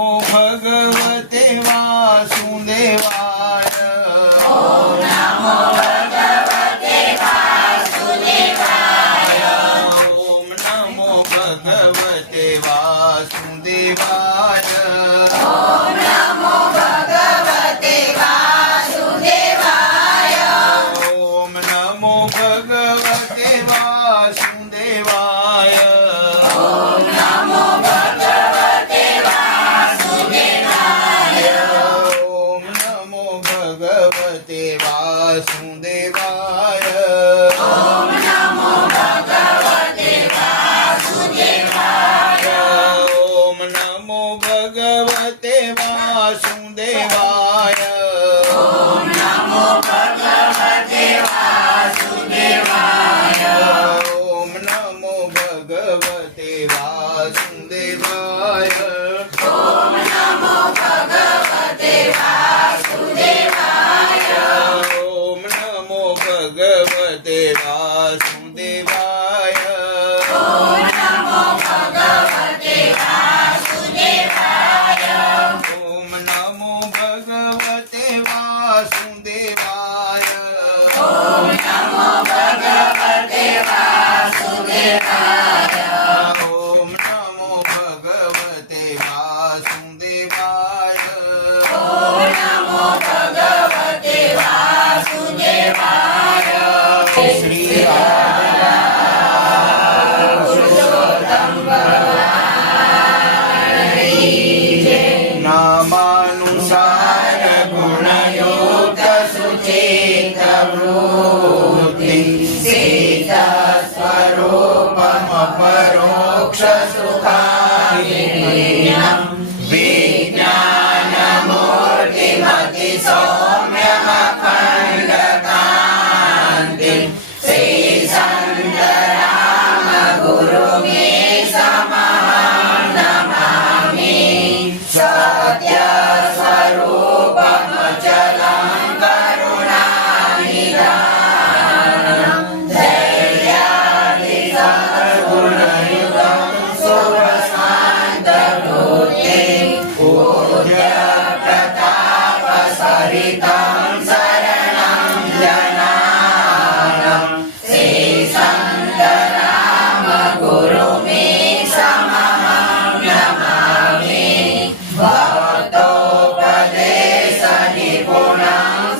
नमो भगवते वासुदेवाय। ओम नमो भगवते वासुदेवाय। ओम नमो भगवते वासुदेवाय। ओम नमो भगवते वासुदेवाय। ओम नमो भगवते वासुदेवाय। ओम नमो भगवते वासुदेवाय। ओम नमो भगवते वासुदेवाय। ओम नमो भगवते वासुदेवाय। ओम नमो भगवते वासुदेवाय। ओम नमो भगवते वासुदेवाय। ओम नमो भगवते वासुदेवाय। ओम नमो भगवते वासुदेवाय। ओम नमो भगवते वासुदेवाय। ओम नमो भगवते वासुदेवाय। ओम नमो भगवते वासुदेवाय। ओम नमो भगवते वासुदेवाय। ओम नमो भगवते वासुदेवाय। ओम नमो भगवते वासुदेवाय। श्री पुरुषोत्तम नामानुसार गुणयुक्त सुचेत वृत्ति सिद्ध स्वरूपमपरोक्ष सुखादिनं विज्ञानमूर्तिमति सौम्यमखण्डकान्तिं श्रीसन्दराम गुरुमे समहं नमामि। सत्यस्वरूपमचलं करुणानिधानं धैर्यादिसद्गुणयुतं सुप्रशान्तवृत्तिं पूज्यप्रतापसरितं शरणं जनानां श्रीसन्दराम गुरुमे समहं नमामि। भक्तोपदेशनिपुणं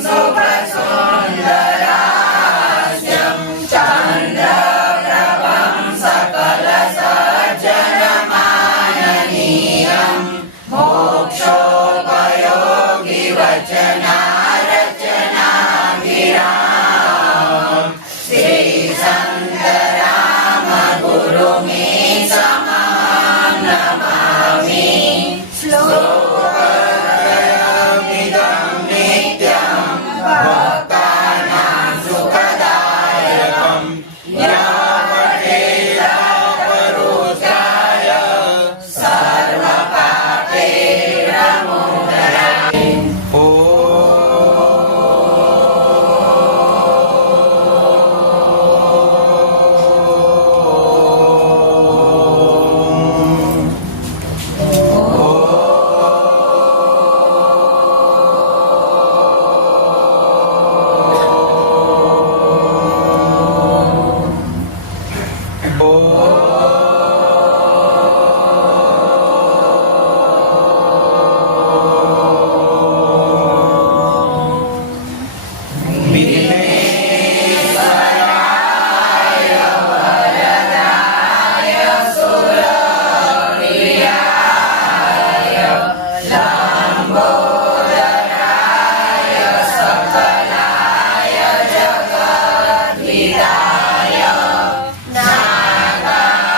सुप्रसुन्दरास्यं चन्द्रप्रभं सकलसज्जनमाननीयं मोक्षोपयोगि वचनारचनाभिरामं श्रीसन्दराम गुरुमे समहं नमामि। श्लोकत्रयमिदं नित्यं भक्तानां सुखदायकं यावदेतावरुद्राय सर्वपापैर्विमुक्ताय। सकलाय जगद्विदाय नागाय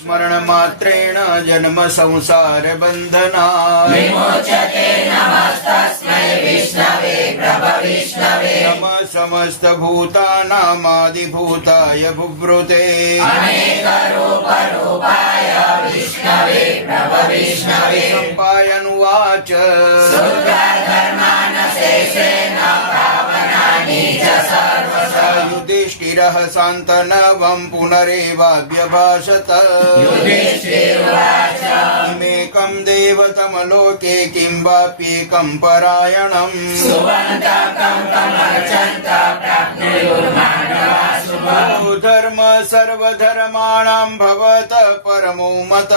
स्मरणमात्रेण जन्म संसार बन्धनात् विमोचते नमस्तस्मै विष्णवे प्रभविष्णवे नमः समस्त भूतानामादिभूताय बुभृते अनेकरूपरूपाय विष्णवे प्रभविष्णवे सम्पायनुवाच शुद्धधर्मानशेषेण पावनानि च सर्वशः युधिष्ठिरः शान्तनवं पुनरेवाभ्यभाषत युधिष्ठिरुवाच किमेकं देवतमलोके किं वाप्येकं परायणम् सुवन्तकं कमर्चन्त प्राप्नुयुर्मानवा शुभम् धर्म सर्वधर्माणां भवत परमो मत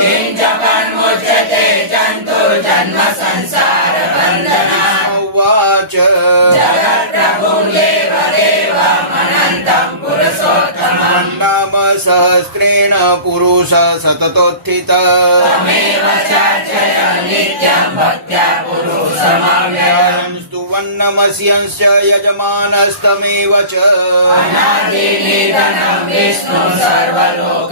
किं च कर्मुच्यते जन्तुर्जन्म संसारबन्धनात् उवाच जगत्प्रभुं देवदेवमनन्तं पुरुषोत्तमम् नाम सहस्रेण पुरुष सततोत्थित तमेव चार्चय नित्यं भक्त्या पुरुषमव्ययम् स्तुवन्नमस्यंश्च यजमानस्तमेव च अनादिनिधनं विष्णु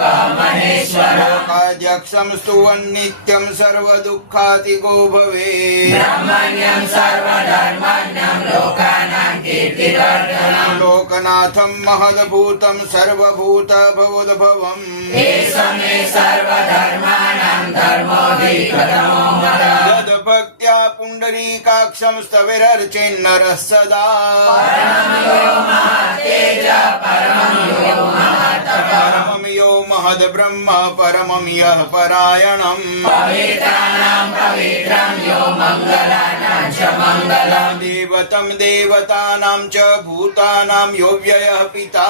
सर्वलोकमहेश्वरम् लोकाध्यक्षं स्तुवन्नित्यं सर्वदुःखातिगो भवेत् ब्रह्मण्यं सर्वधर्मण्यं लोकानां कीर्तिवर्धनम् लोकनाथं महद्भूतं सर्वभूतभवोद्भवम् एष मे सर्वधर्माणां धर्मोऽधिकतमो मतः यद्भक्त्या पुण्डरीकाक्षं स्तविरर्चेन्नरः सदा परमं यो महत्तेज परमं यो महत्तपः परमं यो महद्ब्रह्म परमं यः परायणम् पवित्राणां पवित्रं यो मङ्गलानां च मङ्गलम् देवतं देवतानां च भूतानां यो व्ययः पिता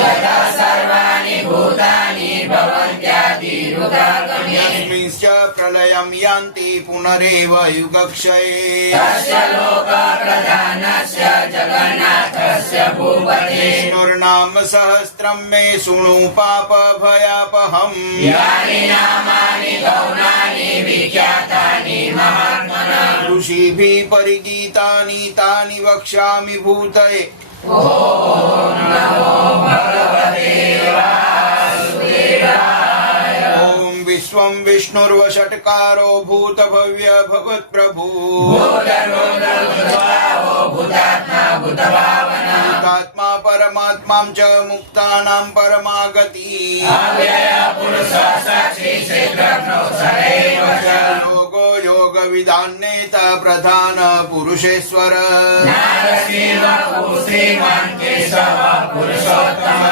यदा सर्वाणि भूतानि भवन्त्यादिरुदागम्ये यस्मिंश्च प्रलयं यान्ति पुनरेव युगक्षये तस्य लोकप्रधानस्य जगन्नाथस्य भूपते विष्णुर्नाम सहस्रं मे शृणु पापभयापहम् यानि नामानि गौणानि विख्यातानि महात्मनः ऋषिभिः परिगीतानि तानि वक्ष्यामि भूतये ॐ नमो भगवते त्वं विष्णुर्वषट्कारो भूतभव्य भवत्प्रभु भूतात्मा भूतभावना भूतात्मा परमात्मां च मुक्तानां परमागति अव्यय पुरुष साक्षी क्षेत्रज्ञो सदैव च योगो योगविदान्नेता प्रधान पुरुषेश्वर नारसिंह श्रीमान् केशव पुरुषोत्तम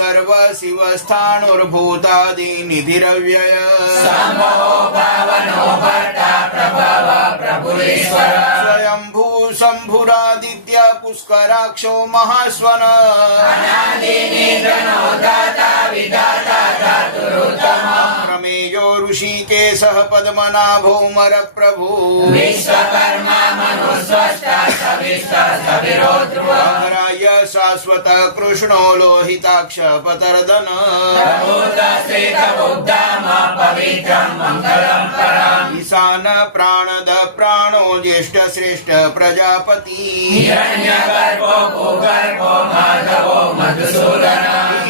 सर्व शिवस्थाणुर्भूतादि निधिरव्यय समो पावनो भर्ता प्रभव प्रभुरीश्वर स्वयंभू शम्भुरादित्य पुष्कराक्षो महास्वन अनादिनिधनो दाता विधाता धातुरुत्तम प्रमेयो ऋषिकेशः पद्मनाभो मरप्रभु विश्वकर्मा मनुस्वष्टा सविष्टा सविरो ध्रुव राय शाश्वत कृष्णो लोहिताक्ष पतर्दन प्रभूत श्रीत बुद्धम पवित्रं मङ्गलं परम् ईशान प्राणद प्राणो ज्येष्ठ श्रेष्ठ प्रजापति हिरण्यगर्भो भूगर्भो माधवो मधुसूदन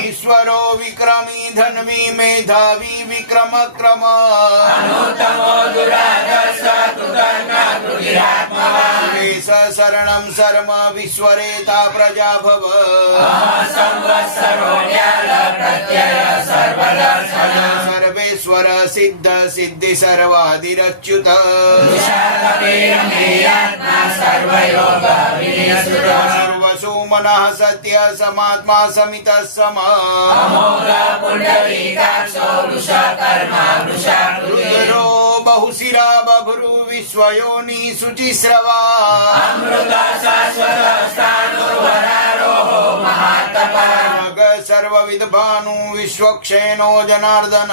ईश्वरो विक्रमी धन्वी मेधावी विक्रम क्रम अनुत्तमो दुराधर्ष कृतज्ञ कृतिरात्मवान् सुरेश शरणं शर्म विश्वरेता प्रजाभव संवत्सरो न्याल प्रत्यय सर्वदर्शन सर्वेश्वर सिद्ध सिद्धि सर्वादिरच्युत विशालवीरमेयात्मा सर्वयोग विनियसुत सर्वसु मनः सत्य समात्मा समितः सम अमोघ पुण्डरीकाक्षो वृषकर्मा वृषाकृति रुद्रो बहुशिरा बभ्रु विश्वयोनि शुचिस्रवा अमृत शाश्वत स्थाणुर्वरारोह महातपः नाग सर्वविद भानु विश्वक्षेणो जनार्दन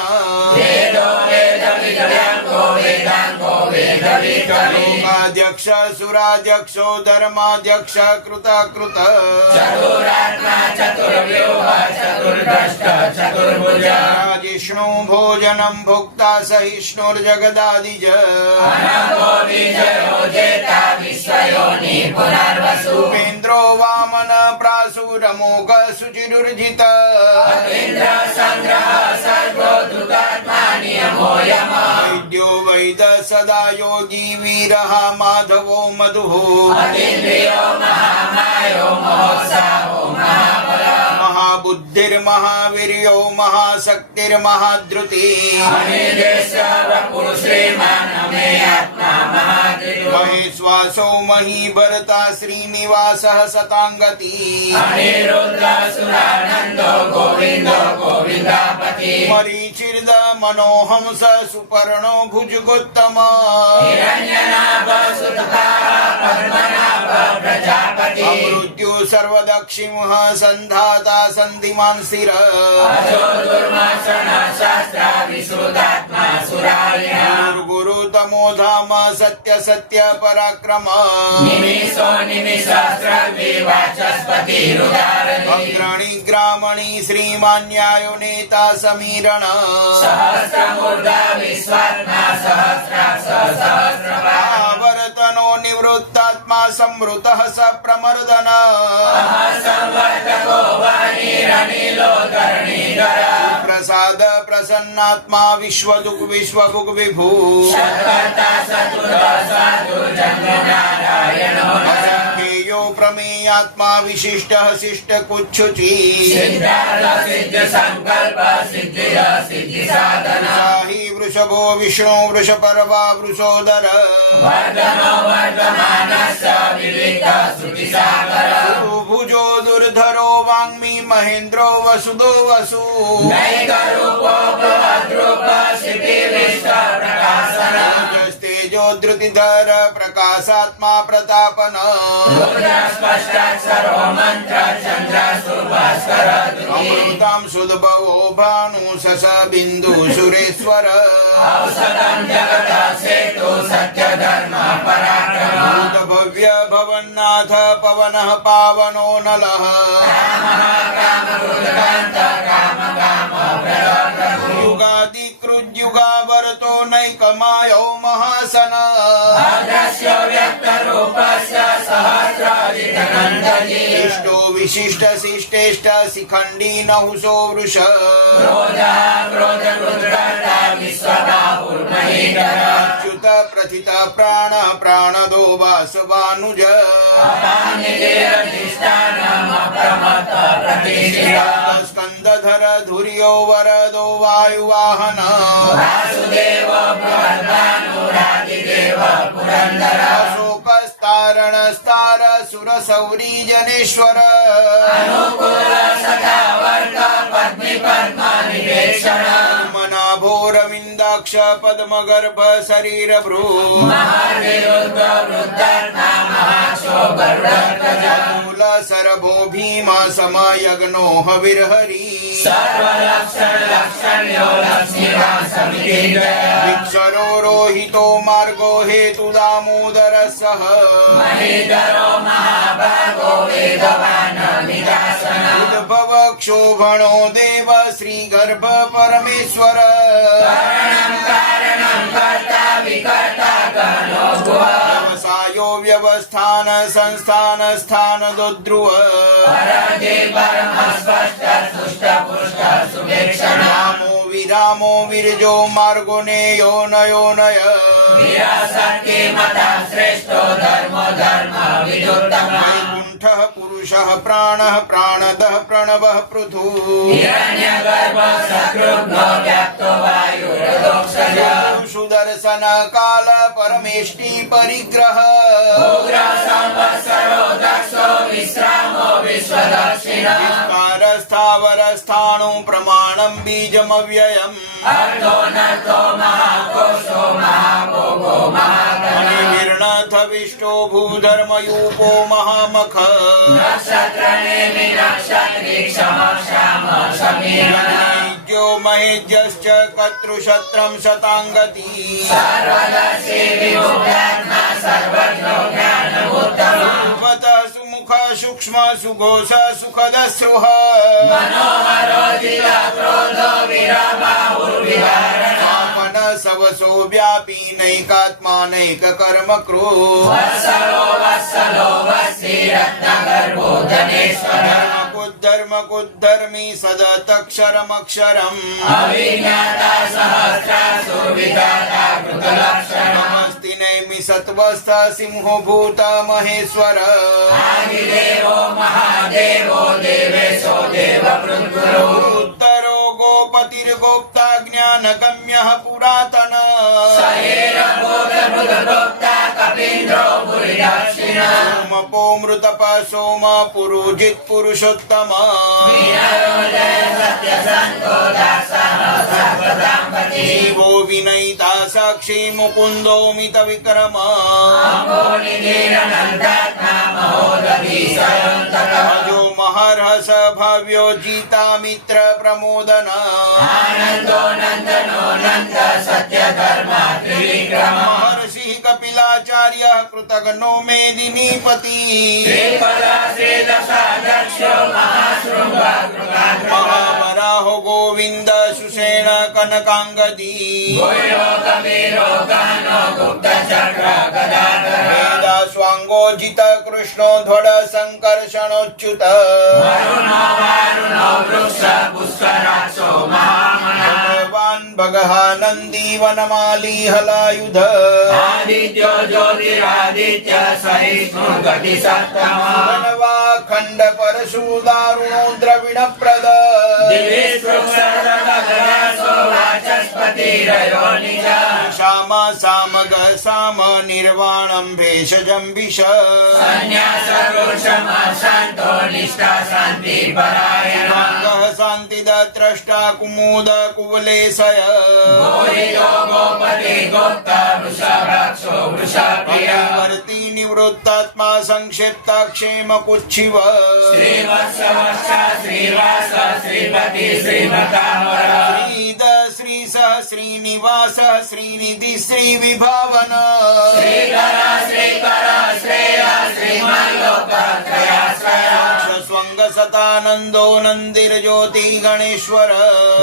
वेदो वेदविदव्यांगो वेदांगो वेदविक्रमी लोकाध्यक्ष सुराध्यक्षो धर्माध्यक्ष कृतकृत चतुरात्मा चतुर्व्यूह चतुर्दष्ट चतुर्भुज जिष्णु भोजनं भुक्ता सहिष्णुर्जगदादिज अनघो विजयो जेता विश्वयोनि पुनर्वसु उपेन्द्रो वामन प्रासुरमोघ शुचिरुर्जित इन्द्र संग्रह सर्गो दुतात्मा नियमो यम वैद्यो वैद सदा योगी वीरः माधवो मधुः अतीन्द्रियो महामायो महोत्साहो महाबलः महाबुद्धिर्महावीर्यो महाशक्तिर्महाद्रुति अनिर्देश्वर पुरुषेमान मे आत्मा महादेव महेश्वासो महीभरता श्रीनिवासः सताङ्गति अनिरुद्रसुरानन्दो गोविन्दो गोविन्दापति मरीचिर्द मनोहंस सुपर्णो भुजगोत्तम हिरण्यनाभ सुतपाः पद्मनाभ प्रजापति अमृत्यु सर्वदक्षिणः सन्धाता सन्धिमान् स्थिर अजो दुर्मसण शास्त्र विश्रुतात्मा सुरारिणः गुरु तमो धाम सत्य सत्य पराक्रम निमिषो निमिषस्रवि वाचस्पतिरुदारति अग्रणी ग्रामणी श्रीमान्यायो नेता समीरण सहस्रमूर्धा विश्वात्मा सहस्राक्ष सहस्रपाः आवर्तनो निवृत्तात्मा संवृतः स प्रमर्दन संवर्तको वाणीरनिलो धरणीधर प्रसाद प्रसन्नात्मा विश्वदुग् विश्वभुग् विभू शतकर्ता चतुर्थ साधु जन्म नारायणो नरः असंख्येयो प्रमेयात्मा विशिष्टः शिष्टकुच्छुचि सिद्धार्थ सिद्ध संकल्प सिद्धि सिद्धि साधन हि वृषभो विष्णु वृषपर्वा वृषोदर वर्धनो वर्धमानस्य विविध श्रुति सागर भुजो दुर्धरो वाङ्मी महेन्द्रो वसुदो वसु नैकरूपो बृहद्रूप शिति विश्व प्रकाशन तेजो धृतिधर प्रकाशात्मा प्रतापन रुद्रस्पष्टाक्षरो मन्त्र चन्द्र सुभास्कर अमृतां सुदभवो भानु शश बिन्दु सुरेश्वर औषधं जगत सेतु सत्य धर्म पराक्रम भव्य भवन्नाथ पवनः पावनो नलः कामकान्त काम काम प्रभु युगादि कृद्युगावर्तो नैकमायो महासन अद्रश्यो व्यक्तरूपस्य सहस्राजितनन्दजी इष्टो विशिष्ट शिष्टेष्ट शिखण्डी नहुषो वृष क्रोधः क्रोधरुद्रता विश्वबाहुर्महीधर अच्युत प्रथित प्राण प्राणदो वासवानुज अपानिधिष्ठानमप्रमत्त प्रतिष्ठिता स्कन्दधर धुर्यो वरदो वायुवाहन वासुदेव बृहद्भानुरादिदेव पुरन्दर शोकस्तारणस्तार सुरसौरी जनेश्वर अनुकूल सखावर्त पद्मिपद्मनिवेक्षण मनाभोरविन्दाक्ष पद्मगर्भ शरीर भ्रू महाविरुद्ध वृद्धात्मा महाक्षो गरुडध्वज मूल सरभो भीमा समयग्नो हविर्हरि सर्वलक्षण लक्षण्यो लक्ष्मीवासमिति जय विक्षरो रोहितो मार्गो हेतु दामोदर सह महीधरो महाभागो वेदवान् निदासन उद्भव क्षोभणो देव श्रीगर्भ परमेश्वर कारणं कर्ता विकर्ता गणो भुव व्यवसायो व्यवस्थान संस्थान स्थान दोद्रुव परदे परमस्पष्ट सुष्ट पुष्ट सुवेक्षण रामो विरामो विरजो मार्गो नेयो नयो नय विरासक्ति मता श्रेष्ठो धर्मो धर्म विदुत्तम वैकुण्ठः पुरुषः प्राणः प्राणदः प्रणवः पृथु हिरण्यगर्भ शत्रुघ्नो व्याप्तो वायुरदोक्षज सुदर्शन काल परमेष्टि परिग्रह उग्र संवत्सरो दक्षो विश्रामो विश्वदक्षिण विस्तार स्थावर स्थाणु प्रमाणं बीजमव्ययम् अर्धोनर्धो महाकोशो महाभोगो महागण मणिर्णथ विष्टो भूधर्मयूपो महामख नक्षत्रनेमि नक्षत्री क्षम श्याम समीरण महेज्यो महेज्यश्च कर्तृशत्रं शताङ्गति सर्वदर्शी विमुक्तात्मा सर्वज्ञो ज्ञानमुत्तम सर्वतः सुमुख सूक्ष्म सुघोष सुखदश्रुः मनोहरो जिला क्रोधो वीरबाहुर्विहारण आपन सवसो व्यापी नैकात्मानैक कर्म कृ वत्सलो वत्सी रत्नगर्भो धनेश्वर धर्मकुद्धर्मी सदतक्षरमक्षरम् अविज्ञाता सहस्रासु विधाता कृतलक्षण नमस्ति नैमि सत्वस्थ सिंहो भूत महेश्वर आदिदेवो महादेवो देवेशो देववृद्गुरो उत्तरो गोपतिर्गोप्ता ज्ञानगम्यः पुरातन शरीरबोधबुधभोक्ता कपीन्द्रो भूरिदक्षिण सोमपो मृतप सोम पुरोजित् पुरुषोत्तम वीररोदय सत्यसन्तो दासः सर्वदाम्पति शिवो विनयिता साक्षी मुकुन्दो मितविक्रम अम्बोनिधिरनन्दात्मा महोदधि स्वयंतकः अजो महर्हस भव्यो जिता मित्र प्रमोदन आनन्दो नन्दनो नन्द सत्यधर्मा त्रिविक्रमः महर्षिः कपिलाचार्य कृतघ्नो मेदिनीपति श्रीफला श्रीदशाध्यक्षो महाशृङ्गाकृताग्रह महावराहो गोविन्द सुषेण कनकाङ्गदी गुह्यो कबीरो गानो गुप्तचक्र गदाधर वेदास्वाङ्गोजित कृष्णो ध्वड सङ्कर्षणोच्युत वरुणो वारुणो वृक्ष पुष्कराक्षो महामना भगवान् भगः नन्दी वनमाली हलायुध आदित्यो ज्योतिरादित्य सहिष्णु गति सत्तम खण्ड परशु दारुणो द्रविण प्रद दिवि स्पृक्षरगगनसो वाचस्पतिरयो निज श्यामा सामग साम निर्वाणं भेषजं विष सन्न्यासरुषम शान्तो निष्ठा शान्ति परायण गः शान्तिदत्रष्टा कुमुद कुवलेशय गोरियो गोपति गोप्ता वृषभक्षो वृषप्रिय वर्ती निवृत्तात्मा संक्षिप्त क्षेम कुच्छिव श्रीवत्सवत्स श्रीवास श्रीपति श्रीमतावर श्रीद श्रीसह श्रीनिवास श्रीनिधि श्रीविभावन श्रीकर श्रीकर श्रेय श्रीमल्लोकत्रयाश्रय स्वंग सतानंदो नंदिर्ज्योति गणेश्वर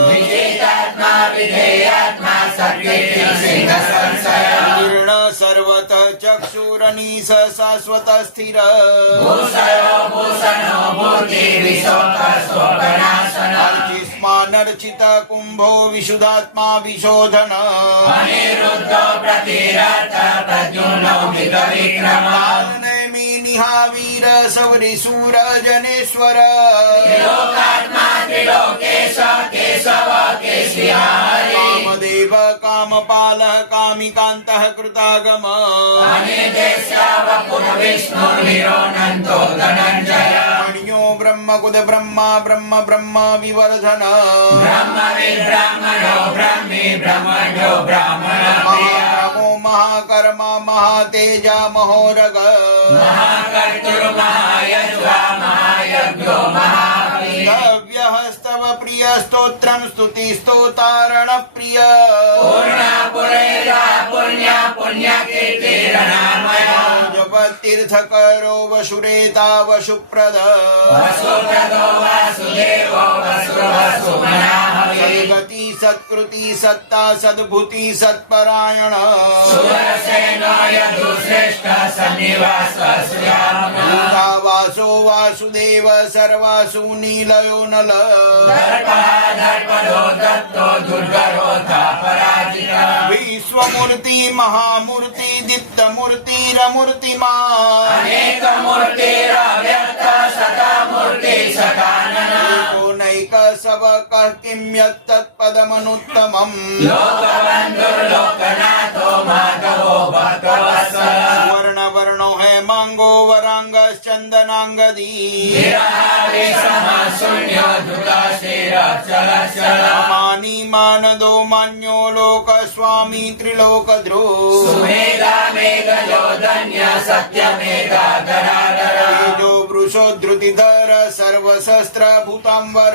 विजेतात्मा विधेयात्मा सर्वेति सिंह संशय जीर्ण सर्वतः शूरनीश शाश्वत स्थिर भूषयो भूषणो भूतिर्विशोकशोकनाशन अर्चिस्मानर्चित कुम्भो विशुद्धात्मा विशोधन अनिरुद्धो प्रतिरथ प्रद्युम्नो विक्रमः नैमि निहावीर सवरिशूर जनेश्वर त्रिलोकात्मा त्रिलोकेश केशव केशिहारी कामदेव कामपाल कामिकान्तः कृतागम विष्णुर्विरोनन्तो धनञ्जय मणियो ब्रह्मकुद ब्रह्मा ब्रह्म ब्रह्म विवर्धन ब्रह्मणो ब्रह्मी ब्रह्मणो ब्राह्मण महाप्रभो महाकर्मा महातेजा महोरग महाकर्तृर्महायज्वा महायज्ञो महाप्रिय स्तव प्रिय स्तोत्रं स्तुति स्तोतारण प्रिय पूर्णपुरेला पुण्य पुण्यकीर्तिरनामय जपतीर्थकरो वसुरेता वसुप्रद वसुप्रदो वासुदेवो वसुमनाहवे सद्गति सत्कृति सत्ता सद्भूति सत्परायण सुरसेनो यदुश्रेष्ठ सन्निवास सुयामना वासो वासुदेव सर्वासु नीलयो नल दर्पदो दत्तो दुर्गरोधा पराजिता विश्वमूर्ति महामूर्ति दीप्तमूर्ति रमूर्तिमान अनेक मूर्तिरव्यक्त सदा मूर्ति सदानन नैक सबकः किं यत्तत्पदमनुत्तमम् लोकबन्धुर्लोकनाथो माधवो भक्तवत्सल वर्णवर्णो है मांगो वरांगश्चन्दनांगदी शून्यो दुर्गाशीरचल मानी मानदो मान्यो लोकस्वामी त्रिलोकध्रो सुमेधा मेघयो धन्य सत्यमेधा धराधर तेजो वृषो धृतिधर सर्वशस्त्र भूतांबर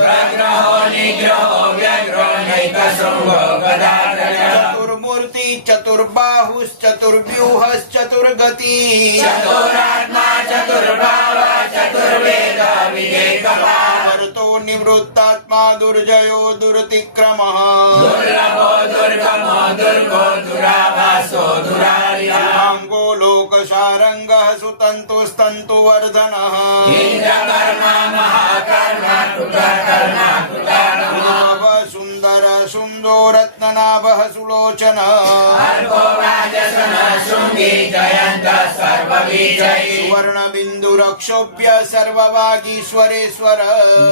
प्रग्रहो निग्रहो व्यग्रो नैकशृङ्गो गदाधर चतुर्मूर्ति चतुर्बाहुश्चतुर्व्यूहश्चतुर्गति चतुरात्मा चतुर्भाव चतुर्वेद विवेकवान् वर्तो निवृत्तात्मा दुर्जयो दुरतिक्रमः दुर्लभो दुर्गमो दुर्गो दुराभासो दुरार्यः अंगो लोकशारंगः सुतन्तुस्तन्तुवर्धनः इन्द्रकर्मा महाकर्मा कृतकर्मा कृतात्मा नव सुन्दर सुन्दो रत्ननाभः सुलोचन अर्को राजसन शृङ्गी जयन्त सर्वविजयी सुवर्णबिन्दुरक्षोभ्य सर्ववागीश्वरेश्वर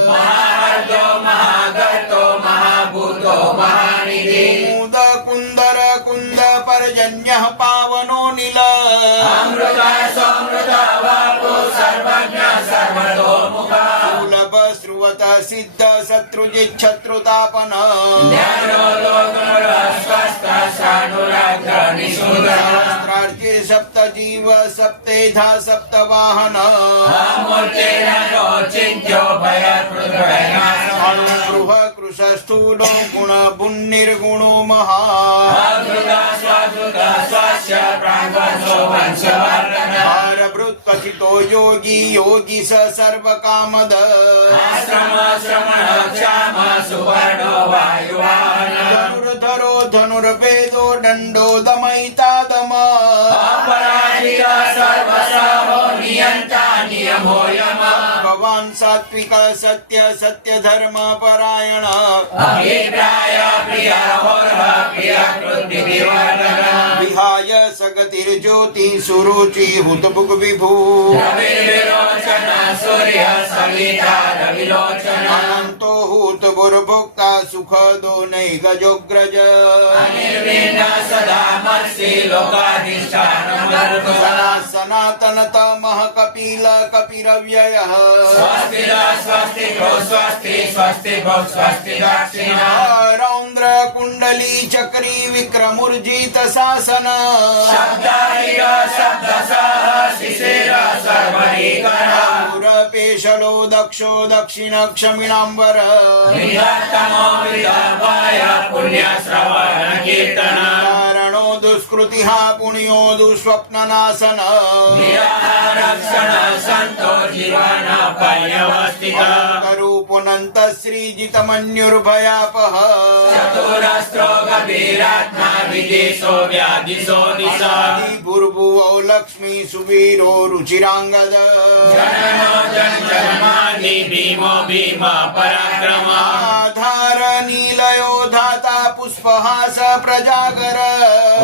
महार्दो महागर्तो महाभूतो महानिधि मुद कुन्दर कुन्द पर्जन्यः पावनो निल अमृत समृत वापु सर्वज्ञ सर्वतोमुख सुलभ श्रुवत सिद्ध शत्रुजिच्छत्रुतापन ज्ञानो लोकनर स्वस्थ सानुराग्र निषूदन सहस्रार्चिर सप्त जीव सप्तेधा सप्त वाहन अमूर्तेरनो चिन्त्यो भयकृद्भयनाशः गृह कृश स्थूलो गुण बुन्निर्गुणो महा अद्भुत स्वद्भुत स्वस्य प्राङ्गसो वंशवर्धन भारभृत्कथितो योगी योगी स सर्वकामद आश्रम श्रमण क्षाम सुवर्णो वायुवाहन धनुर्धरो धनुर्वेदो दण्डो दमयिता दम अपराजित सर्वसहो नियन्ता नियमो यम भगवान् सात्विक सत्य सत्य धर्म परायण अभिप्राय प्रिय होर्ह प्रिय कृद्विवर्धन विहाय सगतिर्ज्योति सुरुचि हुतभुग् विभू रविर्विलोचन सूर्य सविता रविलोचन अनन्तो हुतभुर्भोक्ता सुखदो नैगजोग्रज अनिर्विण्ण सदा मत्सि लोकाधिष्ठानमर्गः सनातनतमः कपिल कपिरव्ययः स्वस्ति न स्वस्ति गो स्वस्ति स्वस्ति गो स्वस्ति दक्षिणा रौद्र कुण्डली चक्री विक्रमुर्जित शासन शब्दारिय शब्दसः शिशिर सर्वरीकरः पुरपेशलो दक्षो दक्षिण क्षमिणाम्बर विदत्तमो विदर्भाय पुण्यश्रवण कीर्तन कारणो दुष्कृतिः पुण्यो दुःस्वप्ननाशन निरारक्षण संतो जीवन पर्यवस्थित करूपुनन्त श्रीजितमन्युर्भयापः चतुरस्रो गभीरात्मा विदेशो व्याधिशो दिशा भूर्भुवो लक्ष्मी सुवीरो रुचिरांगद जननो जनमादि भीमो भीम पराक्रम आधार नीलयो धाता पुष्पहास प्रजागर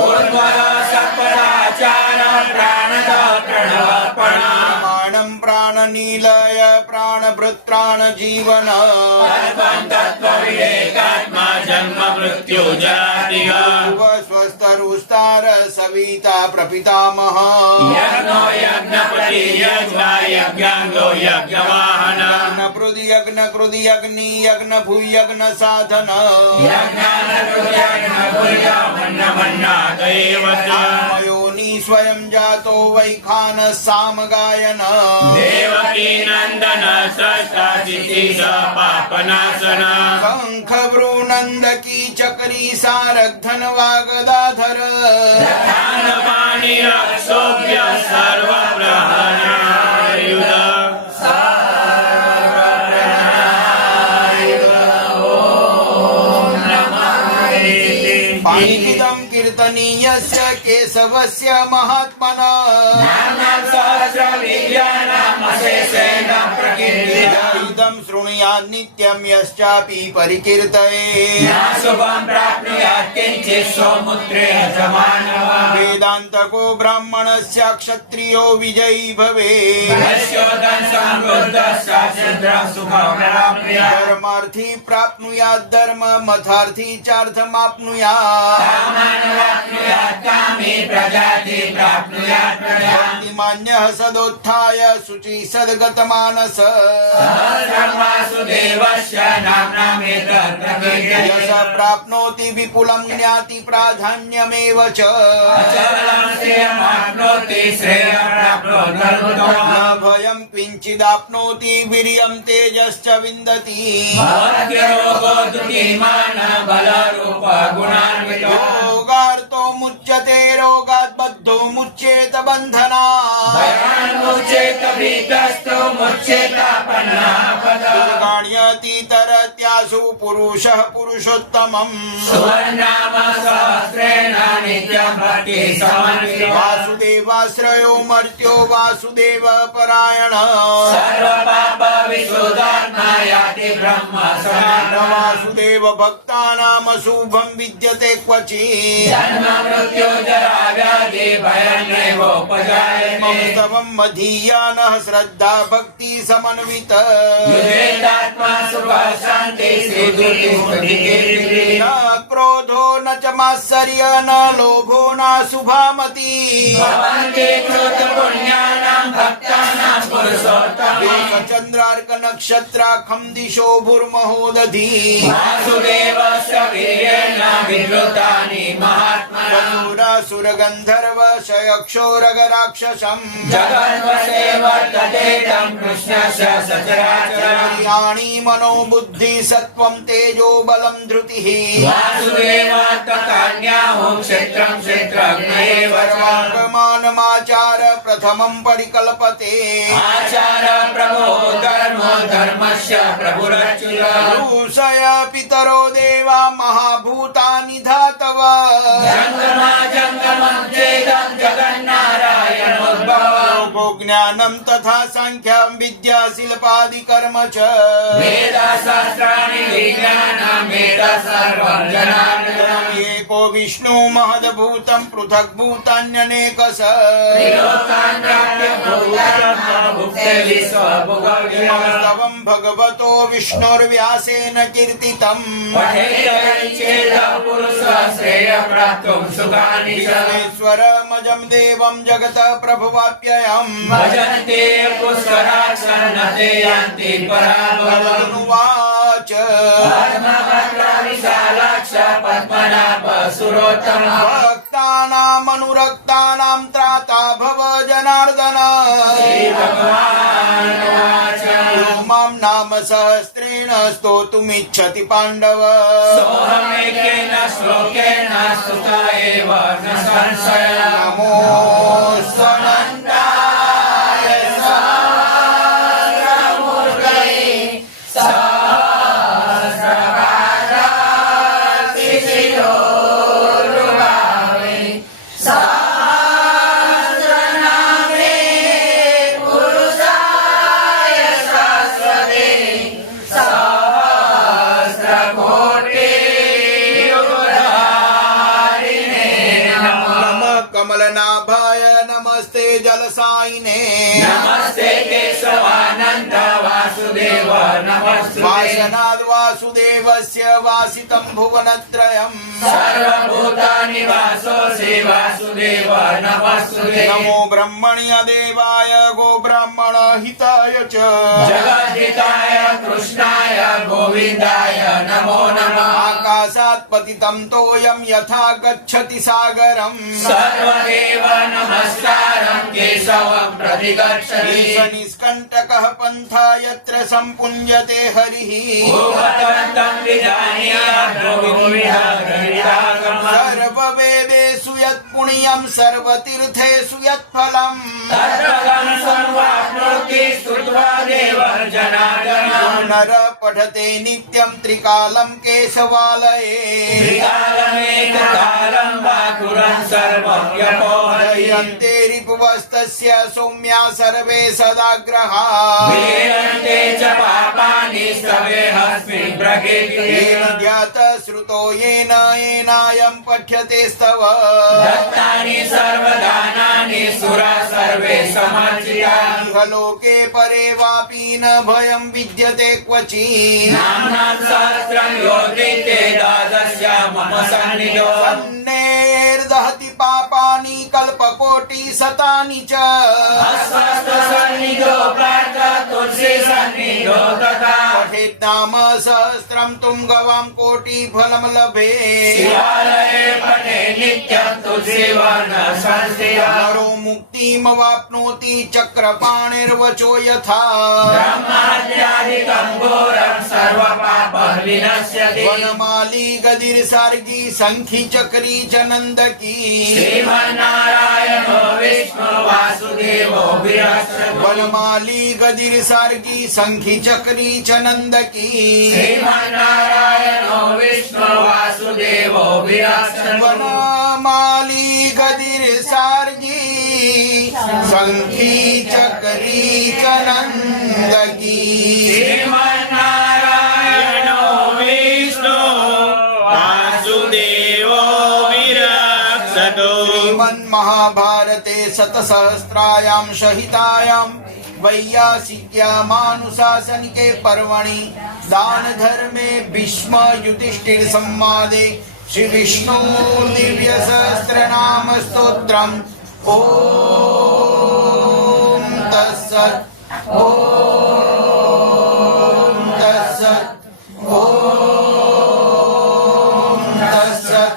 उर्वर सपराचार प्राणद प्रणवपण प्राणं प्राण नीलय प्राणभृत् प्राण जीवन तत्त्वं तत्त्वविवेकात्मा जन्म मृत्यु जरादिह स्वस्तरुस्तार सविता प्रपितामह यज्ञो यज्ञपति यज्वा यज्ञांगो यज्ञवाहन यज्ञ यज्ञ कृदि यज्ञी यज्ञ भूयज्ञ साधन योनि स्वयं जातो वैखान साम गायन देवकी नंदन सष्टाशिष पापनाशन शंख भ्रूनंद की चक्री सारग्धन वागदाधर वाणी अक्षोभ्य सर्व प्रहरायुध पाणिकिदं कीर्तनीयस्य केशवस्य महात्मना इदं शृणुयात् नित्यं यश्चापि परिकीर्तये शुभं प्राप्नुयात् किञ्चित् सौमुद्रेण समानः वेदान्तको ब्राह्मणस्य क्षत्रियो विजयी भवेत् धर्मार्थी प्राप्नुयात् धर्ममथार्थी चार्थमाप्नुयात् भक्तिमान्यः सदोत्थाय शुचि सद्गतमानस यश प्राप्नोति विपुलं ज्ञाति प्राधान्यमेव च न भयं किञ्चिदाप्नोति वीर्यं तेजश्च विन्दति योगार्तो मुच्यते रोगात् बद्धो मुच्येत दुर्गाण्यतीतरत्यासु पुरुषः पुरुषोत्तमम् वासुदेवाश्रयो मर्त्यो वासुदेव परायण वासुदेव भक्तानाम शुभं विद्यते क्वचित् ममस्तवं मधीयानः श्रद्धा भक्ति समन्वित न क्रोधो न च मात्सर्य न लोभो न शुभामति चंद्रार्क नक्षत्राखं दिशो भूर्महोदधि सुर गंधर्व शयक्षोरगराक्षसम् इंद्रियाणि मनो बुद्धि सत्वं तेजो बलं धृतिः सर्वांगमानमाचार प्रथमं परिकल्पते ऋषय पितरो देवा महाभूतानि धातव लोको ज्ञानं तथा सांख्यं विद्या शिल्पादि कर्म च एको विष्णु महद्भूतं पृथक् भूतान्यनेकश स्तवं भगवतो विष्णुर्व्यासेन कीर्तितम् ईश्वरमजं देवं जगत प्रभुवाप्ययम् भजन्ते पुष्कराक्षन्नते यान्ति भगवानुवाच विशालाक्ष पद्मनाभ सुरोत्तमः भक्तानामनुरक्तानां त्राता भव जनार्दन श्रीभगवानुवाच यो मां नाम सहस्रेण स्तोतुमिच्छति पाण्डव सोऽहमेकेन श्लोकेन स्तुत एव न संशयः नमोऽस्त्वनन्ताय सहस्रमूर्तये सहस्रपादातिशिरोरुभावे सहस्रनामे पुरुषाय शाश्वते सहस्रकोटियुगधारिणे नमः नमः कमलनाभाय नमस्ते जलसायिने नमस्ते केशवानन्द वासुदेव नमस्ते वासनाद् वासुदेवस्य वासितं भुवनत्रयम् सर्वभूतानि वासोऽसि वासुदेव नमस्ते नमो ब्रह्मण्यदेवाय गोब्राह्मण हिताय च जगद्धिताय कृष्णाय गोविन्दाय नमो नमः आकाशात् पतितं तोयं यथा गच्छति सागरम् सर्वदेव नमस्कारं केशवं प्रतिगच्छति एष निष्कण्टकः पन्था यत्र सम्पुञ्जते हरिः भूगतवन्तं विजानीयात् गोविन्दगणितागमः सर्ववेदेषु यत् पुण्यं सर्वतीर्थेषु यत् फलम् तत्त्वं सर्वाप्नोति स्तुत्वा देव जनार्दनम् नर पठते नित्यं त्रिकालं केशवालये त्रिकालमेककालं वा कुरन् सर्वं यपोहति जयन्ते रिपुवस्तस्य सौम्या सर्वे सदाग्रहा वीरन्ते च पापानि सवेऽस्मिन् प्रकीर्तिते येन ज्ञातः श्रुतो येन येनायं पठ्यते स्तव दत्तानि सर्वदानानि सुरा सर्वे समर्चिताः इह लोके परे वापि न भयं विद्यते क्वचित् नाम्नां सहस्रं योगिते द्वादश्या मम सन्निधौ अन्यैर्दहति पापानि कल्पकोटिशतानि च अस्वस्थसन्निधौ पार्थ तुलसी सन्निधौ तथा पठेद्नाम सहस्रं तुं गवां कोटिफलं लभेत् शिवालये पठे नित्यं तुलसीवन संस्थितः नरो मुक्तिमवाप्नोति चक्रपाणिर्वचो यथा ब्रह्माद्यादिकं घोरं सर्वपापं विनश्यति वनमाली गदिर्सार्गी शङ्खी चक्री च नन्दकी श्रीमन्नारायणो विष्णु वासुदेवो विरस्यति वनमाली गदिर्सार्गी शङ्खी चक्री च नन्दकी श्रीमन्नारायणो विष्णु वासुदेवो विरस्यति वनमाली गदिर्सार्गी शङ्खी चक्री च नन्दकी श्रीमन्नारायणो विष्णु वासुदेवो विरस्यति श्रीमन्महाभारते शतसहस्रायां सहितायां वैयासिक्यामानुशासनिके पर्वणि दानधर्मे भीष्म युधिष्ठिर संवादे श्री विष्णु दिव्य सहस्रनाम स्तोत्रम् ॐ तत्सत् ॐ तत्सत् ॐ तत्सत्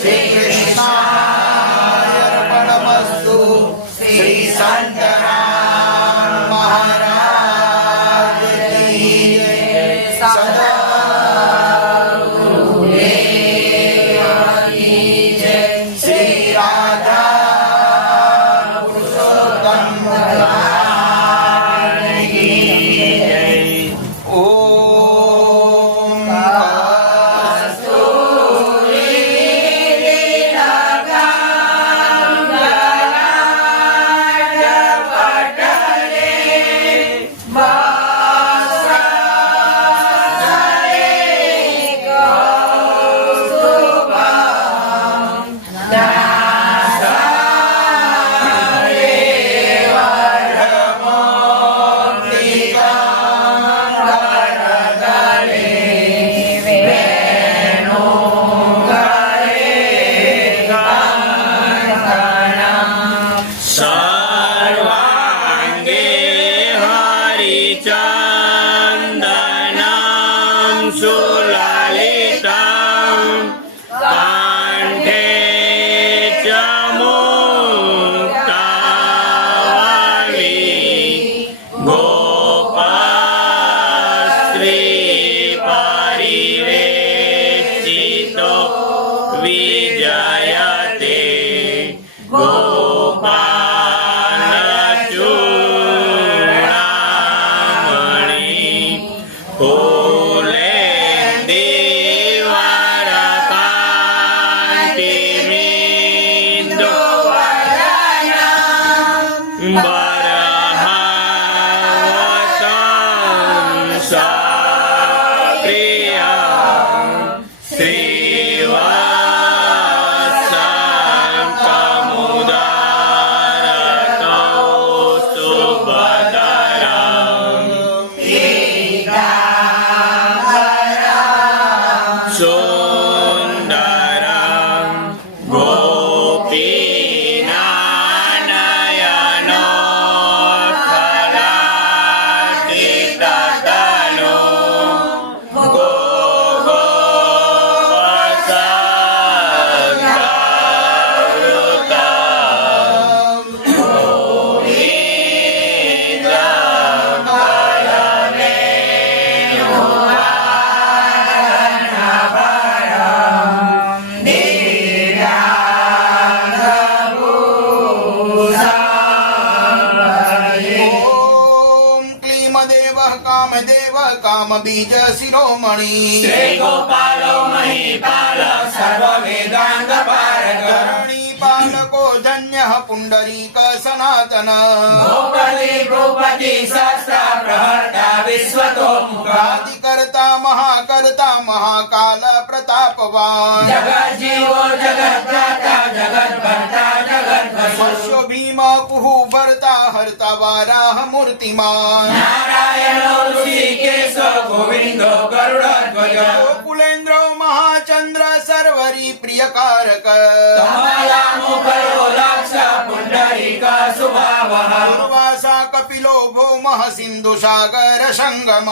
श्रीकृष्णाय अर्पणमस्तु श्री संतराम महाराज की जय। सदा श्री राधा पुरुषोत्तम भगवान की विजयते गोपालचूडामणि फूलेन्दीवरकान्तिमिन्दुवदनं बरहावतं सक्रिया श्रीवत्सन्तमुदारकौस्तुभधरम् सुन्दरं गोपीनानयनोत्फलादिततनु ॐ क्लीमदेवः कामदेवः कामबीज शिरोमणि श्रीगोपालो महीपाल सर्ववेदान्तपारक धरणीपालको धन्यः पुण्डरीक सनातन भूपति सहस्रा प्रहर्ता विश्वतोमुख आदिकर्ता महाकर्ता महाकाल प्रतापवान् जगज्जीवो जगद्दाता जगद्भर्ता जगद्वशो वश्यो भीम कुहु भर्ता हर्ता वाराह मूर्तिमान् नारायणो ऋषिकेशो गोविन्दो गरुडध्वज गोकुलेन्द्रो महाचन्द्र सर्वरी प्रियकारक कमलामुखयो लाक्ष पुण्डरीक सुभावः पूर्वासा कपिलो भौमः सिन्धुसागर संगम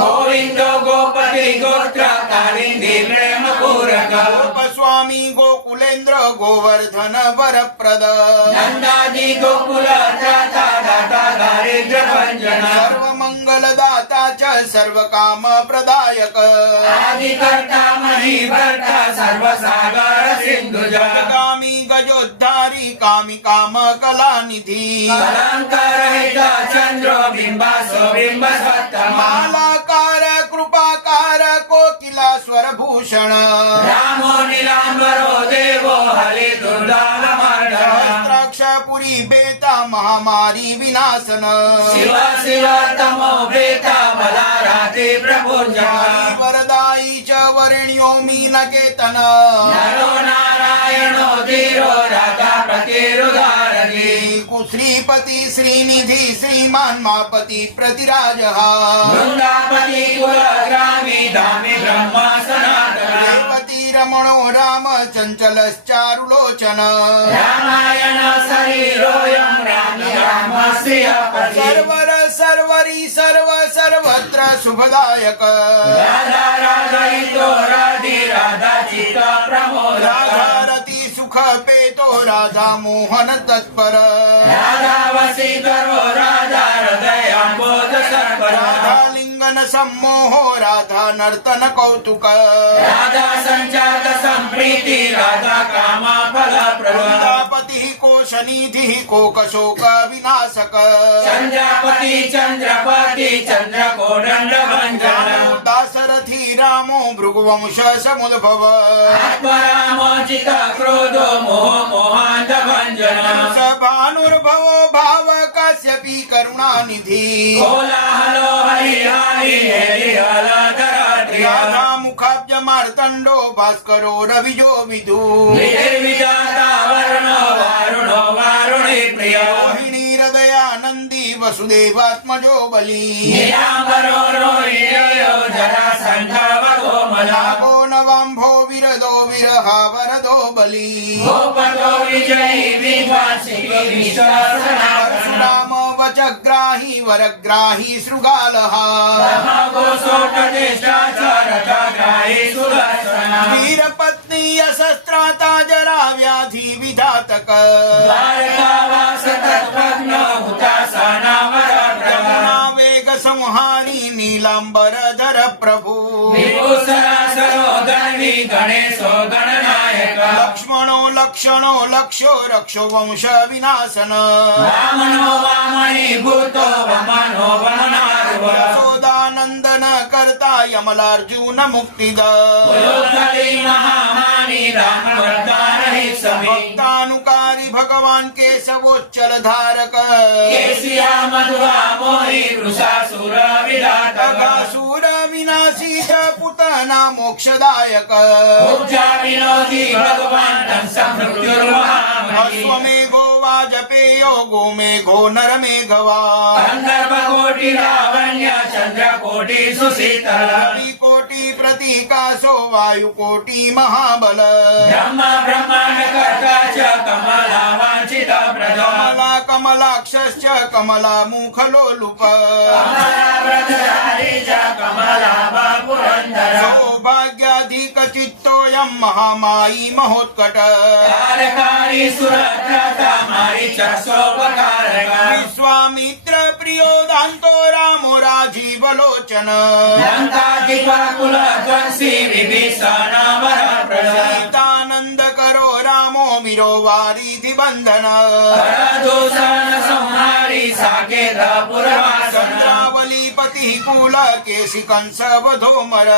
गोविन्दो गोपति गोत्र कालिन्दी प्रेम पूरक गोपस्वामी गोकुलेन्द्र गोवर्धन वरप्रद नन्दादि गोकुल त्राता दाता दारिद्र भञ्जन सर्वमङ्गलदाता च सर्वकाम प्रदायक आदिकर्ता महीभर्ता सर्वसागर सिन्धुज कामी गजोद्धारी कामी काम कलानिधि कलङ्करहित चन्द्रो बिम्बासो बिम्बसत्तमा मालाकार कृपाकार कोकिला स्वरभूषण रामो नीलाम्बरो देवो हरि सहस्राक्षपुरी बेता महामारी विनाशन शिव शिव तमो बेता बलाराति प्रभुञ्जन वरदायी च वरेण्यो मीनकेतन नरो नारायणो धीरो राधा प्रतिरुदारति श्रीपति श्रीनिधि श्रीमान् मापति प्रतिराजः वृन्दापति कुलग्रामी धामी ब्रह्मा सनातन रेवती रमणो राम चञ्चलश्चारुलोचन रामायण शरीरोऽयं रामी राम श्रियपति सर्वर सर्वरी सर्व सर्वत्र शुभदायक राधा राधयितो राधि राधा चित्त प्रमोदक राधारति सुख पेतो राधा मोहन तत्पर राधा वशीकरो राधा हृदयाम्बोध सर्वर राधा लिंगन सम्मोहो राधा नर्तन कौतुक राधा संचात संप्रीति राधा कामा फल वृंदापति कोशनिधि कोकशोक विनाशक चंद्रपति चंद्रपति चंद्रकोदंड भंजन दासरथी रामो भृगुवंश समुद्भव आत्मरामोचित क्रोधो मोह मोहांध भंजन भानुर्भवो भाव काश्यपी करुणानिधि कोलाहलो हरिहरि हरिहरधरात्रिया राधा मुखाब्ज मार्तंडो भास्करो रविजो विदु विधिर्विजाता वर्णो वारुणो वारुणी प्रिय रोहिणी हृदयानंदी वसुदेवात्मजो बली नीलांबरो रोहिण्यो जरासंध कोमला नागो नवाम्भो विरदो विरहा वरदो बली गोपतो विजयी विद्वांसी विश्वसनातन राम वचग्राही वरग्राही शृगालः ब्रह्मगोसोटदेष्टाचारताग्राही सुदर्शन वीरपत्नी यशस्त्राता जरा व्याधि विधातक द्वारकावास तत्पग्न हुतासना वरप्रभा वेग संहारी नीलांबर धर प्रभु विभूषणा सरोदन देवी गणेशो गणनायक लक्ष्मणो लक्षणो लक्ष्यो रक्षो वंश विनाशन वामनो वामनीभूतो वमनो वमनार्व यशोदानंदन करता यमलार्जुन मुक्तिद पुलोत्कली महामानी रामवरदान हि समी भक्तानुकारी भगवान केशवोच्चल धारक केसिया मध्वा मोहि वृषासुर विधातक अगासुर विनाशी च पुतना मोक्षदायक उपजा विनोदी भगवान कंस मृत्युर्महामहि अश्वमेघो वाजपेयो गोमेघो नरमेघवा गंधर्व कोटि लावण्य चंद्र कोटि सुशीतल कोटि प्रतीकाशो वायुकोटि महाबल ब्रह्म ब्रह्मांड कर्ता च कमला वांछित प्रजा कमला कमलाक्षश्च कमला मुखलोलुप कमला व्रतधारी च कमला पुरंदर सौभाग्याधिक चित्तोऽयं महामायी महोत्कट कारकारी सुरत्रता मारीचक्षोपकारक विश्वामित्र प्रियो दान्तो रामो राजीवलोचन लंकाधिपकुल ध्वंसी विभीषण वर प्रजा सीतानंद करो रामो वीरो वारिधि बंधन दूषण संहारी साकेत पुरवासन चंद्रावली पति कुल केसि कंस वधोमर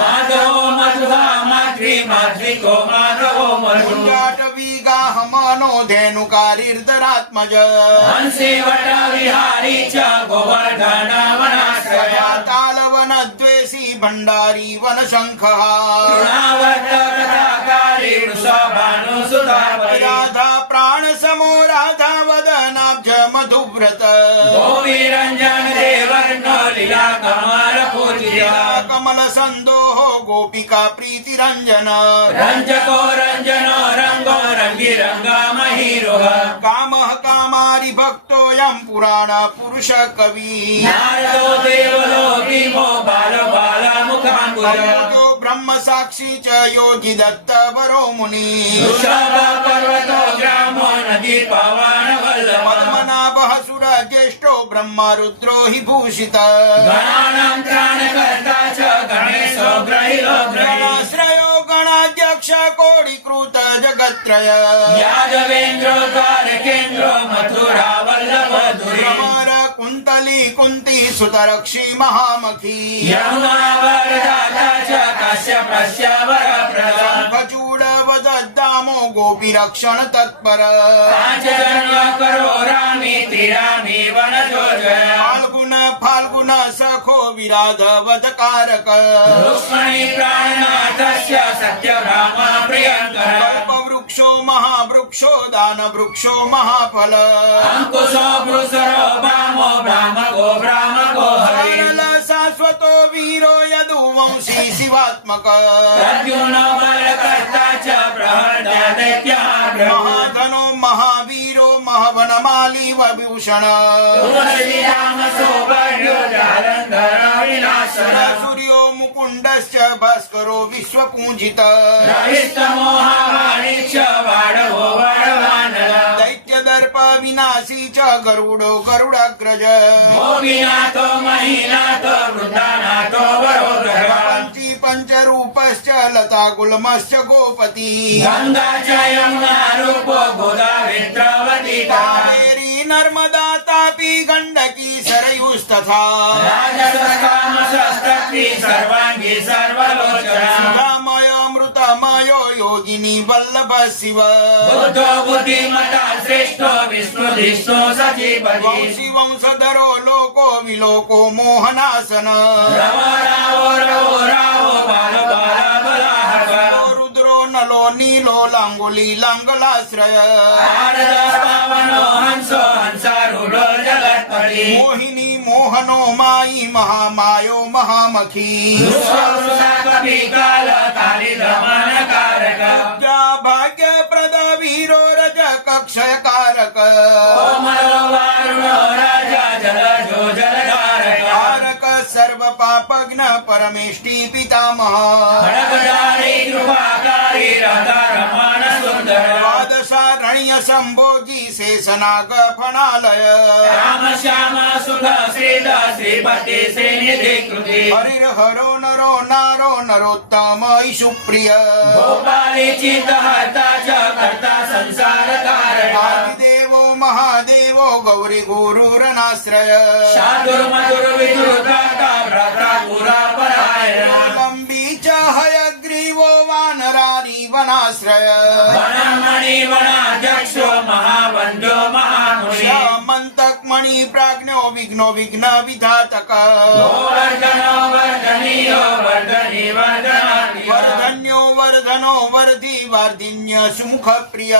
माधव मध्वा माध्वी माध्विको माधव मधु कुंजाटवी गाहमानो धेनुकारिर्धरात्मज हंसी वट विहारी च गोवर्धन वनाश्रय तालवन द्वेषी भंडारी वन शंखः तृणावर्त कथाकारी वृषभानुसुधापति राधा प्राण समो राधा वदनाब्ज मधुव्रत गोविरंजन देवर्णो लीला कमल पूज्य कमल संदोह गोपिका प्रीति रंजन रंजको रंजनो रंगो रंगी रंगा महीरुह कामः कामारि भक्तोऽयं पुराण पुरुष कवि नारदो देवलो भीमो बाल बाल मुखाम्बुज जो ब्रह्म साक्षी च योगी दत्त वरो मुनि ऋषभ पर्वतो ग्रामो नदी पावन वल्लभ पद्मनाभः सुर ज्येष्ठो ब्रह्म रुद्रो हि भूषित गणानां त्राणकर्ता च गणेशो ग्रहिलो ग्रही गणाश्रयो गणाध्यक्ष कोटिकृत जगत्त्रय यादवेन्द्रो द्वारकेन्द्रो मथुरा वल्लभ धुरी अमर कुन्तली कुन्ती सुतरक्षी महामखी यमुना वरदाता च काश्यपस्य वरप्रदा खचूड वदद्दामो गोपीरक्षण तत्पर पांचजन्य करो रामी त्रिरामी वनजोजय फाल्गुन फाल्गुन सखो विराध वदकारक रुक्मणी प्राणनाथस्य सत्यभामा प्रियङ्कर कल्पवृक्षो महावृक्षो दानवृक्षो महाफल अंकुशो भ्रूसरो भामो भ्रामको भ्रामको हरि सरल शाश्वतो वीरो यदुवंशी शिवात्मक प्रद्युम्नो बलकर्ता च प्रहर्ता दैत्याग्रह महाधनो महावीरो महवनमाली विभूषण तुलसी राम सौवर्यो जालंधर विनाशन सूर्यो मुकुंडश्च भास्करो विश्वपूजित रहिष्टमोहावाणी च वाडवो वडवानर दैत्यदर्प विनाशी च गरुडो गरुडाग्रज भोगिनाथो महीनाथो वृद्धानाथो वरोधर पंची पंचरूपश्च लता गुल्मश्च गोपति गंगा च यमुना रूपो गोदावरी कावेरी नर्मदा तापी गंडकी सरयुस्तथा राजसकामशस्त्री सर्वांगी सर्वलोचना रामय अमृतमयो योगिनी वल्लभ शिव बुद्धो बुद्धिमता श्रेष्ठो विष्णुधिष्णो सचिपति वंशी वंशधरो लोको विलोको मोहनासन रव रावो रवो रावो बाल बाल बलाहक रुद्रो नलो नीलो लांगुली लांगलाश्रय नारद पावनो हंसो हंसारूढो जगत्पति मोहिनी मोहनो माई महामायो महामखी वृषा कपि काल काली दमन कारक भाग्य प्रद वीरो रज कक्षय कारक कोमलो वारुणो राजा जलजो जलधारक कारक सर्व पापघ्न परमेष्टि पितामह खड्गधारी कृपाकारी राधा रमण सुंदर द्वादशारण्य संभोगी शेषनाग फणालय राम श्याम सुख श्रीद श्रीपति श्रीनिधि कृति हरिर्हरो नरो नारो नरोत्तम ईशुप्रिय गोपाली चित्तहर्ता च कर्ता संसार कारण आदिदेवो महादेवो गौरी गुरुरनाश्रय शादुर मधुर विदुर भ्राता भ्राता पुरा परायण लंबी च हयग्रीवो वानरारी वनाश्रय वनमणि वनाध्यक्षो महावन्द्यो महामुनि श्यामन्तकमणि प्राज्ञो विघ्नो विघ्न विधातक गोवर्धनो वर्धनीयो वर्धनी वर्धनानि वर्धन्यो वर्धनो वर्धि वर्धिन्य सुमुख प्रिय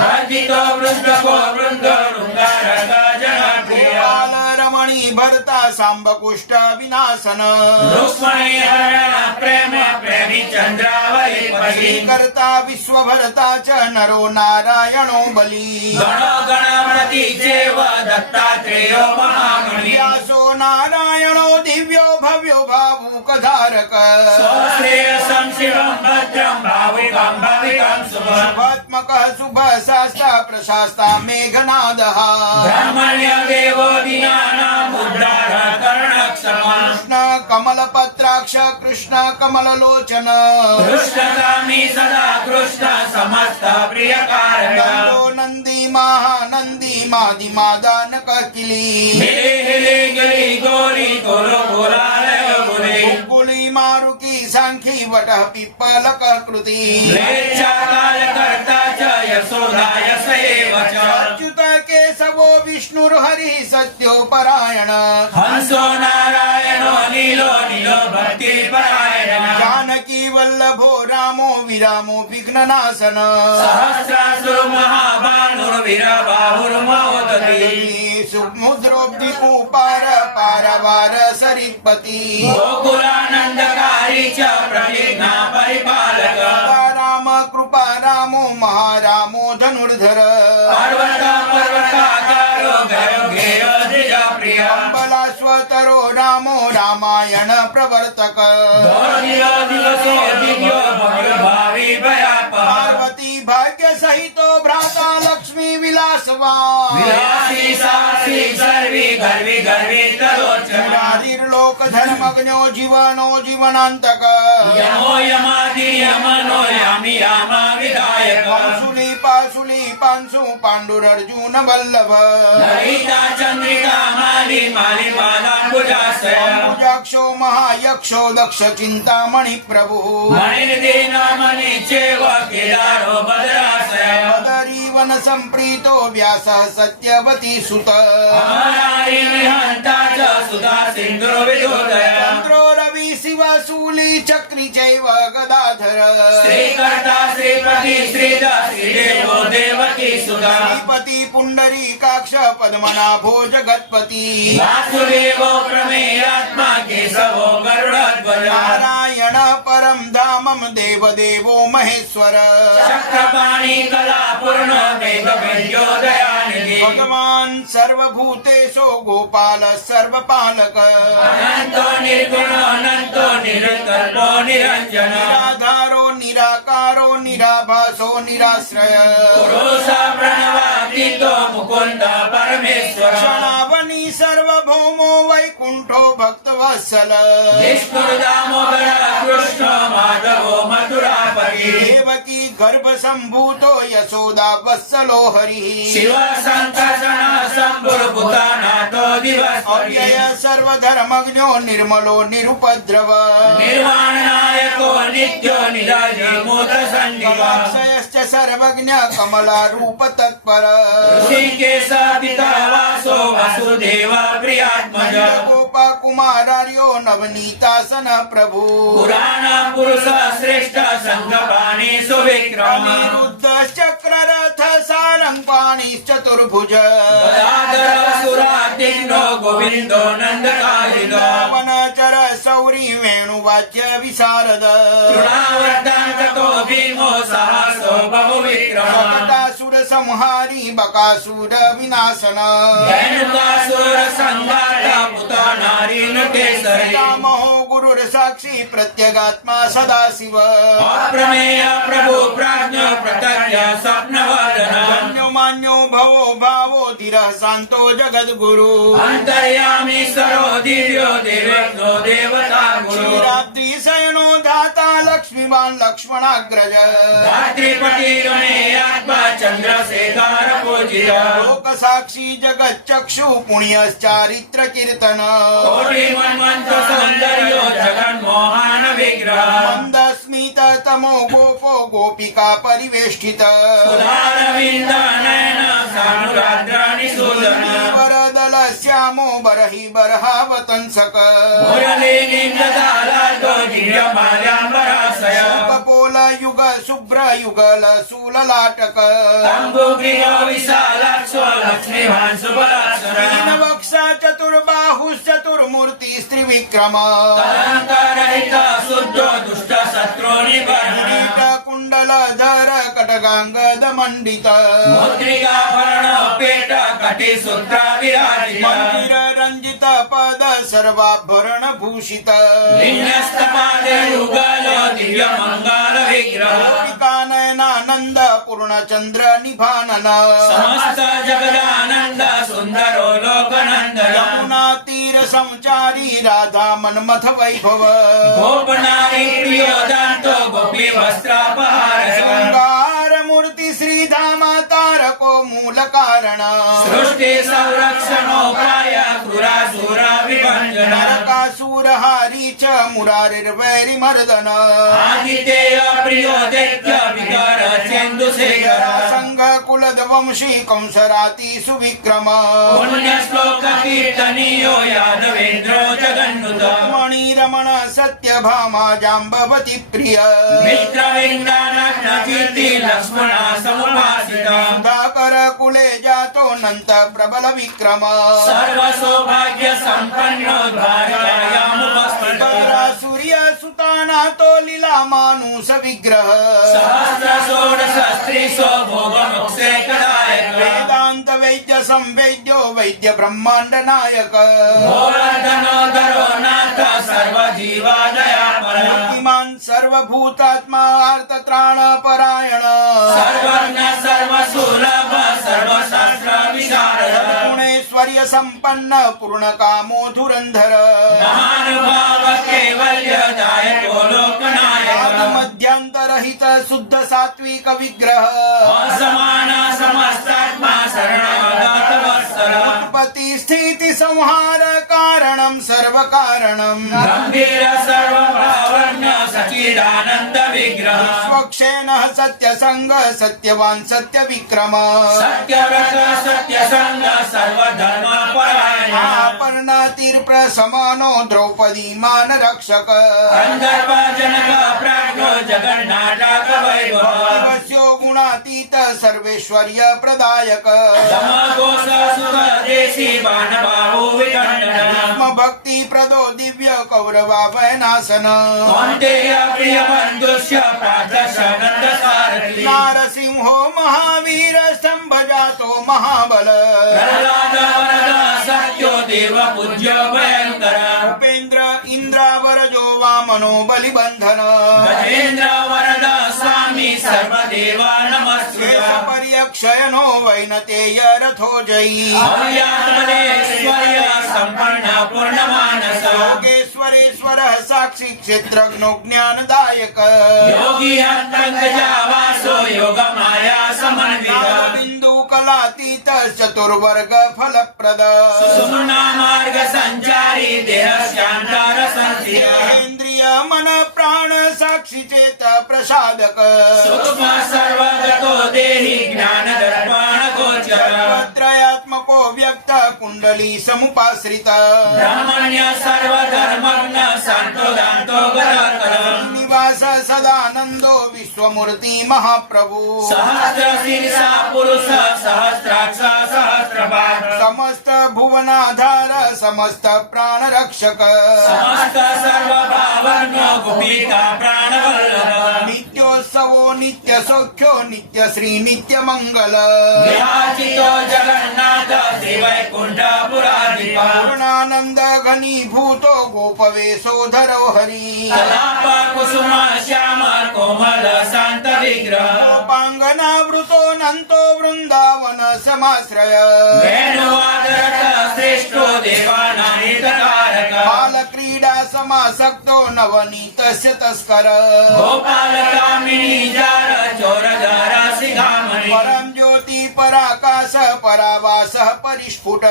वर्धितो वृद्धको वृन्द वृन्दारका जनप्रिय गोपाल रमणी भरता सांब कुष्ठ विनाशन रुक्मणी हरण प्रेम प्रेमी चन्द्रावली पशी करता विश्वभरता च नरो नारायणो बली गणो गणपति चैव दत्तात्रेयो महामुनि व्यासो नारायणो दिव्यो भव्यो भावुकधारक स्वश्रेय संशिवं भद्रं भाविकं भविकं शुभम् शुभात्मकः शुभ शास्ता प्रशास्ता मेघनादः ब्रह्मण्य देवो दीनानाम् उद्धार कर्णक्षमा कृष्ण कमलपत्राक्ष कृष्ण कमललोचन कृष्णकामी सदा कृष्ण समस्त प्रिय कारण नन्दो नन्दी महानन्दी मादिमादानक किली हिले हिले गिरि गोरी गोरो गोरालय गुरे कुली मारुकी सांखी वटः पिप्पलक कृति म्लेच्छा काल कर्ता च यशोदाय सेव च अच्युत केशवो विष्णुर्हरिः सत्यो परायण हंसो नारायणो नीलो नीलो भक्ति परायण जानकी वल्लभो रामो विरामो विघ्ननाशन सहस्रासुर महाभानुर्वीरबाहुर्मोदति समुद्रोब्धिपु पार पारवार सरित्पति गोकुलानन्दकारी च प्रतिज्ञा परिपालक राम कृपा रामो महारामो धनुर्धर पर्वत पर्वताकारो गयो गेयो द्विजप्रिय बलाश्वतरो रामो रामायण प्रवर्तक धोर्यो दिवसो दिव्यो भव्यो भावी भयापः पार्वती भाग्य सहितो भ्राता लक्ष्मी विलासवान विलासी सासी सर्वी गर्वी गर्वी तरोचना लोक धर्मज्ञो जीवनो जीवनांतक यमो यमादि यमनो यामि यामा विधायक पाशुली पाशुली पांशु पांडुरर्जुन वल्लभ ललिता चंद्रिका माली माली मालाम्बुजासय पूजाक्षो महायक्षो दक्ष चिंतामणि प्रभु मणिर्दीन मणि चैव केदारो भद्रासय बदरी वन संप्रीतो व्यास सत्यवती सुत अमरारि निहंता च सुधा सिंधु विदोदय चंद्रो रवि शिव शूली चक्री चैव गदाधर श्रीकर्ता श्रीपति श्रीदा श्रीदेवो देवकी सुधा श्रीपति पुंडरीकाक्ष पद्मनाभो जगत्पति वासुदेवो प्रमेयात्मा केशवो गरुडध्वज नारायण परम धामम देवदेवो महेश्वर चक्रपाणि कलापूर्ण वेदवेद्यो दयानिधि भगवान सर्वभूतेषु गोपाल सर्वपालक अनंतो निर्गुण अनंतो निरकल्पो निरंजन निराधारो निराकारो निराभासो निराश्रय पुरुषा प्रणवातीतो मुकुंद परमेश्वर क्षणावनी सर्वभौमो वैकुंठो भक्तवत्सल विष्णुर्दामोदर कृष्ण माधवो मथुरापति देवकी गर्भ संभूतो यशोदा वत्सलो हरिः शिव संकर्षण संभुर्भुतानाथो दिवस्पति अव्यय सर्वधर्मज्ञो निर्मलो निरुपद्रव निर्वाण नायको नित्यो निराजीमूत संजीव अक्षयश्च सर्वज्ञ कमला रूप तत्पर ऋषिकेश पिता वासो वासुदेव प्रियात्मज गोपा कुमारार्यो नवनीतासन प्रभु पुराण पुरुष श्रेष्ठ संघपाणि सुविक्रम अनिरुद्धश्चक्ररथ सारङ्गपाणिश्चतुर्भुज गदाधर सुरातिन्नो गोविन्दो नन्दकारिदो वनचर सौरी वेणुवाच्य विशारद तृणावर्तान्तको भीमो सहसो बहुविक्रम सकटासुर संहारी बकासुर विनाशन धेनुकासुर संघात पुत नारी नृकेसरी रामो गुरुर साक्षी प्रत्यगात्मा सदाशिव अप्रमेय प्रभु प्राज्ञ प्रतज्ञ स्वप्नवदन धन्यो भवो भावो धीरः शान्तो जगद्गुरु अन्तर्यामीश्वरो दिव्यो देवज्ञो देवता गुरु क्षीराब्धि शयनो धाता लक्ष्मीवान् लक्ष्मणाग्रज धात्रिपति गणेयात्मा चन्द्रशेखर पूजित लोकसाक्षी जगच्चक्षु पुण्यश्चारित्र कीर्तन कोटिमन्वन्त सौन्दर्यो जगन्मोहन विग्रह मन्दस्मित तमो गोपो गोपिका परिवेष्टित सुधारविन्द नयन सानुराद्राणि सूदन वरदल श्यामो बरहि बर्हावतंसक मुरलीनिन्ददालादो दिव्यमाल्याम्बराशय कपोल युग शुभ्र युगल शूललाटक तम्बुग्रियो विशालाक्षो लक्ष्मीवान् सुबलाक्षर दीनवक्षा चतुर्बाहुश्चतुर्मूर्ति स्त्रिविक्रम कलङ्करहित शुद्धो दुष्ट शत्रो निबर्हण कुण्डलधर कटगाङ्गद मण्डित मुद्रिकाभरण पेट कटिसूत्र विराजित मन्दिर रञ्जित पद सर्वाभरण भूषित लिङ्गस्तपादे युगलो दिव्यमङ्गल विग्रह गोपिकानयनानन्द पूर्णचन्द्र निभानन समस्त जगदानन्द सुन्दरो लोकनन्दन यमुना तीर संचारी राधा मन्मथ वैभव गोपनारी प्रियोदान्तो गोपी वस्त्रापहार शृंगार मूर्ति श्रीधाम तारको मूल कारण सृष्टि संरक्षणोपाय क्रूरासुर विभञ्जन नरकासुर हारी च मुरारिर्वैरि मर्दन आदितेय प्रियो दैत्य विगर चेन्दुशेखर संघ कुलद वंशी कंसराति सुविक्रम पुण्य श्लोक कीर्तनीयो यादवेन्द्रो जगन्नुत मणिरमण सत्यभामा जाम्बवती प्रिय मित्रविन्दानग्न कीर्ति लक्ष्मण समुपासित सुधाकर कुले जातो नंत प्रबल विक्रम सर्व सौभाग्य संपन्नो द्वारकायामुपस्थित सूर्य सुताना तो लीला मानुष विग्रह सहस्र षोडश स्त्रीशो भोगमुक्षेकदायक वेदांत वैद्य संवेद्यो वैद्य ब्रह्मांड नायक घोरधनोधरो नाथ सर्वजीवादयापर मूर्तिमान सर्वभूतात्मा अर्थ त्राण परायण सर्वज्ञ सर्वसुलभ सर्वशास्त्र विशारद गुणेश्वर्य संपन्न पूर्ण कामो धुरंधर महानुभाव कैवल्यदायको लोकनायक मध्यांतरहित शुद्ध सात्विक विग्रह असमान समस्तात्मा शरणगत वत्सल उत्पत्ति स्थिति संहार कारणं सर्व कारणं गंभीर सर्वभावज्ञ सच्चिदानंद विग्रह स्वक्षेण सत्य संग सत्यवान सत्य विक्रम सत्यव्रत सत्यसंग सर्वधर्म परायण पर्णातिर प्रसमानो द्रौपदी मान रक्षक गंधर्व जनक प्राज्ञो जगन्नाटक वैभव शिवस्यो गुणातीत सर्वेश्वर्य प्रदायक समघोष सुख देशी बाणबाहु विखंडन भक्ति प्रदो दिव्य कौरवा वैनाशन कौन्तेय प्रिय बंधुष्य प्रातशनंद सारथी नारसिंहो महावीर स्तंभ जातो महाबल प्रह्लाद वरद सत्यो देव पूज्य भयंकर उपेन्द्र इंद्रावरजो वामनो बलिबंधन गजेन्द्र वरद स्वामी सर्वदेवा नमस्कृत पर्यक्षयनो वैनतेय रथो जयी अव्यात्मनेश्वर्य संपन्न पूर्णमानस योगेश्वरेश्वर साक्षी क्षेत्रज्ञो ज्ञानदायक योगी हन्तङ्गजावासो योग माया समन्वित बिंदु कलातीत चतुर्वर्ग फलप्रद सुषुम्ना मार्ग संचारी देह शांतर संस्थित इंद्रिय मन प्राण साक्षी चेत प्रसादक सूक्ष्म सर्वगतो देहि ज्ञान दर्पण गोचर त्रयात्मको व्यक्त कुंडली समुपाश्रित ब्रह्मण्य सर्वधर्मज्ञ शांतो दान्तो गदाकर निवास सदानंदो विश्वमूर्ति महाप्रभु सहस्र शीर्षा पुरुष सहस्राक्ष सहस्रपाद समस्त भुवनाधार समस्त प्राण रक्षक समस्त सर्वभावज्ञ गोपिका प्राणवल्लभ नित्योत्सवो नित्य सौख्यो नित्य श्री नित्य मंगल विराजितो जगन्नाथ श्रीवैकुण्ठपुराधिप पूर्णानंद घनीभूतो गोपवेशो धरो हरि कलाप कुसुम श्याम कोमल शांत વિગ્રહ गोपाङ्गनावृतो नन्तो वृन्दावन समाश्रय वेणुवादरत श्रेष्ठो देवानां हितकारक बालक्रीडा समासक्तो नवनीतस्य तस्कर गोपालकामिनी जार चोरधार सिगामणि परं ज्योति पराकाश परावासः परिस्फुट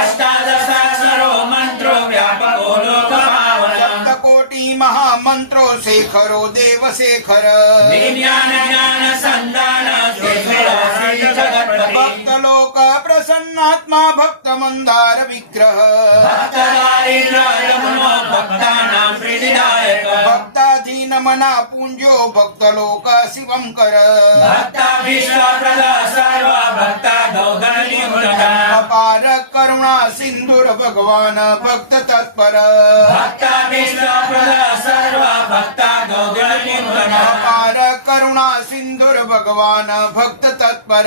अष्टादशाक्षरो मन्त्रो व्यापको लोकपावन सप्तकोटि महामन्त्रो शेखरो देवशेखर विज्ञान ज्ञान संदान शेखरो श्री जगत्पति भक्तलोक प्रसन्नात्मा भक्त मंदार विग्रह भक्तदारिद्र यमुनो भक्तानां प्रीतिदायक भक्ताधीन मना पूंजो भक्तलोक शिवं कर भक्ताभीष्टप्रद सर्व भक्ता गौगणनिमुनः अपार करुणा सिंधुर भगवान भक्त तत्पर भक्ताभीष्टप्रद सर्व भक्ता गौगणनिमुनः अपार करुणा सिंधुर भगवान भक्त तत्पर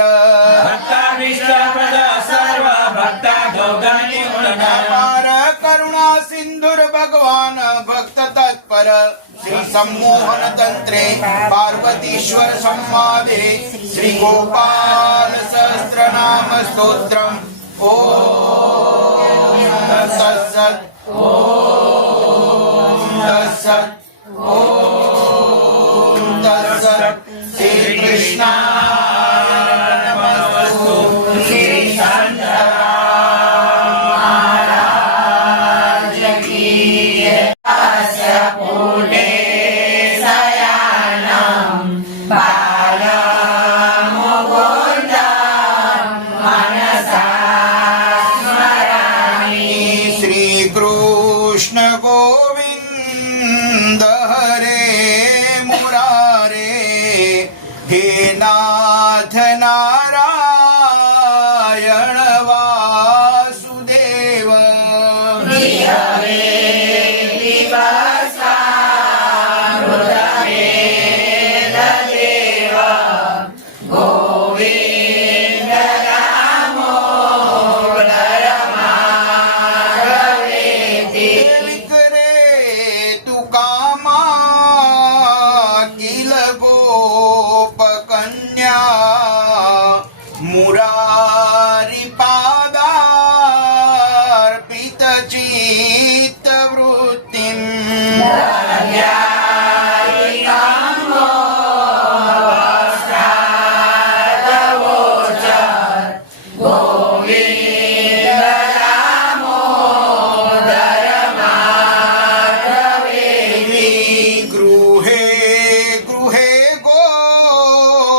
भक्ताभीष्टप्रद सर्व भक्ता गौगणनिमुनः अपार करुणा सिंधुर भगवान भक्त तत्पर श्री सम्मोहन तंत्रे पार्वतीश्वर संवादे श्री गोपाल सहस्रनाम स्तोत्रम ओम तत्सत् ओम तत्सत् ओम तत्सत् श्री कृष्णार्पणमस्तु श्री कृष्ण गोविंद हरे मुरारे हे नाथ नारायण वासुदेव मुरारी पादार्पित चित्त वृत्तिम् गृहे गृहे गोपवधू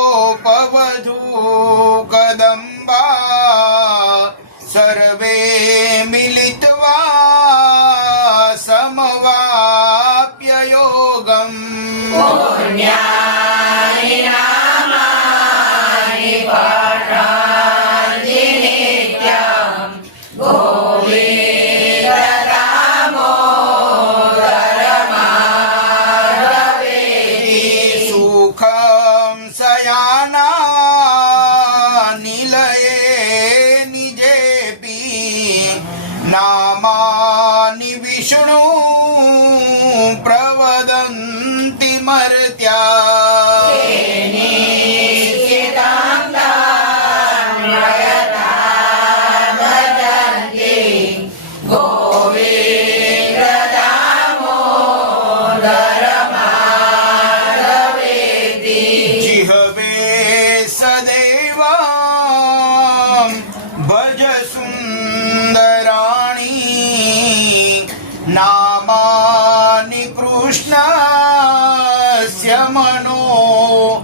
कदम्बा सर्वे मिलित्वा समवाप्य योगम् सुखं सयाना निलये निजेपि नामानि विष्णु प्रवदन्ति मर्त्या जिह्वे सदैव भज सुन्दराणि नामानि कृष्णस्य मनोहराणि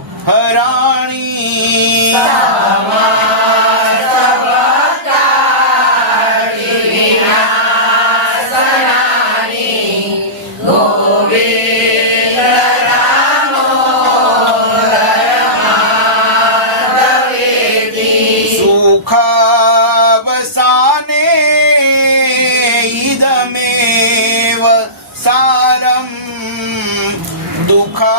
सुखावसाने इदमेव सारम् दुःखावसाने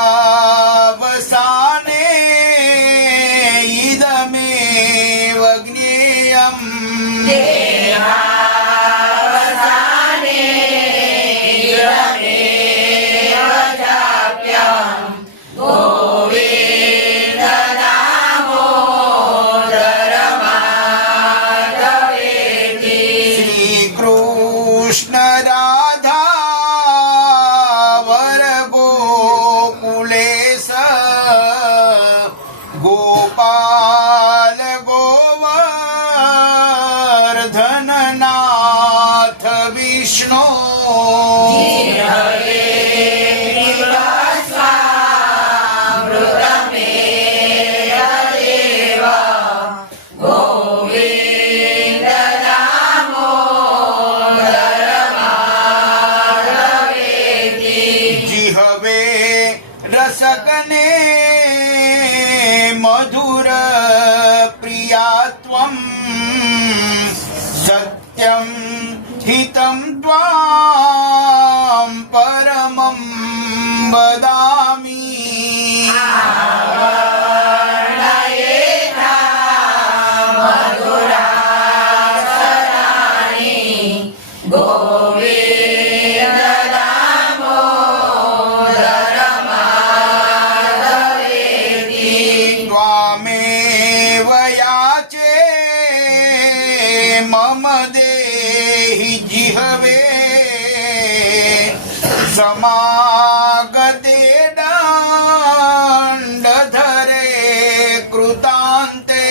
इदमेव ज्ञेयम् गोविंद त्वं सत्यं हितं त्वां परमं वदामि त्वामेव याचे मम देहि जिह्वे समागते दण्डधरे कृतान्ते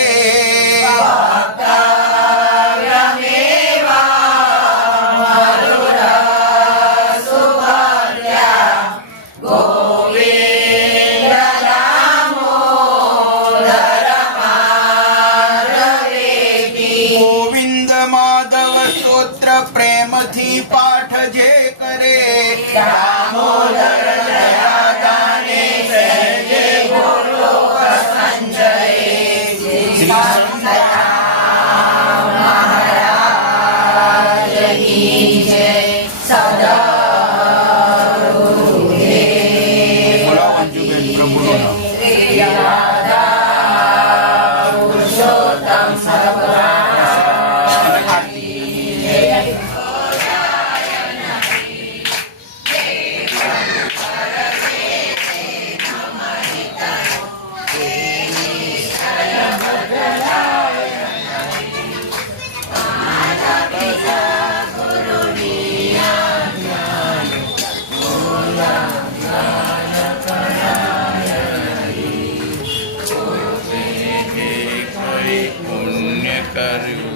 ગોવિંદ માધવ સ્તોત્ર પ્રેમથી પાઠ જે કરે દામોદર દયા દાને સહેજે બોલો સંજય શ્રી મહારાજ કી જય સદા બોલો અંજુબેન પ્રભુનો પુણ્ય કર્યું